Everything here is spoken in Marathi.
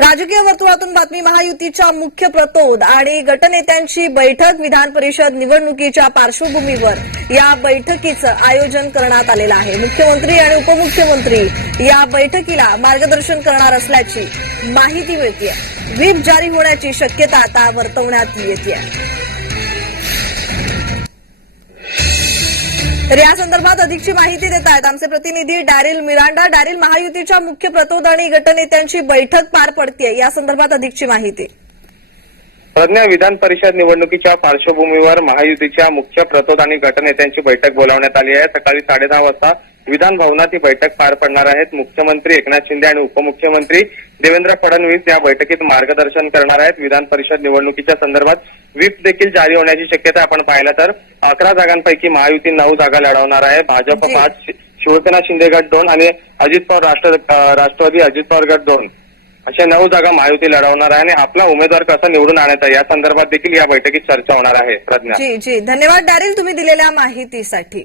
राजकीय वर्तुळातून बातमी महायुतीच्या मुख्य प्रतोद आणि गटनेत्यांची बैठक विधान परिषद निवडणुकीच्या पार्श्वभूमीवर या बैठकीचं आयोजन करण्यात आलेलं आहे. मुख्यमंत्री आणि उपमुख्यमंत्री या बैठकीला मार्गदर्शन करणार असल्याची माहिती मिळते व्हीप जारी होण्याची शक्यता आता वर्तवण्यात येते तर या संदर्भात अधिकची माहिती देत आहेत आमचे प्रतिनिधी डॅरिल मिरांडा. डॅरिल महायुतीच्या मुख्य प्रतोद आणि गटनेत्यांची बैठक पार पडतीये. या संदर्भात अधिकची माहिती. प्रज्ञा विधान परिषद निवडणुकीच्या पार्श्वभूमीवर महायुतीच्या मुख्य प्रतोद आणि गटनेत्यांची बैठक बोलावण्यात आली आहे. सकाळी साडेदहा वाजता विधान भवनात ही बैठक पार पडणार आहेत. मुख्यमंत्री एकनाथ शिंदे आणि उपमुख्यमंत्री देवेंद्र फडणवीस या बैठकीत मार्गदर्शन करणार आहेत. विधान परिषद निवडणुकीच्या संदर्भात व्हीप देखील जारी होण्याची शक्यता आपण पाहिलं तर अकरा जागांपैकी महायुती नऊ जागा लढवणार आहे. भाजप. पाच शिवसेना शिंदे गट दोन आणि अजित पवार राष्ट्र राष्ट्रवादी अजित पवार गट दोन. अशा नऊ जागा महायुती लढवणार आहे आणि आपला उमेदवार कसा निवडून आणायचा या संदर्भात देखील या बैठकीत चर्चा होणार आहे. प्रज्ञा. जी जी. धन्यवाद डॅरिल तुम्ही दिलेल्या माहितीसाठी.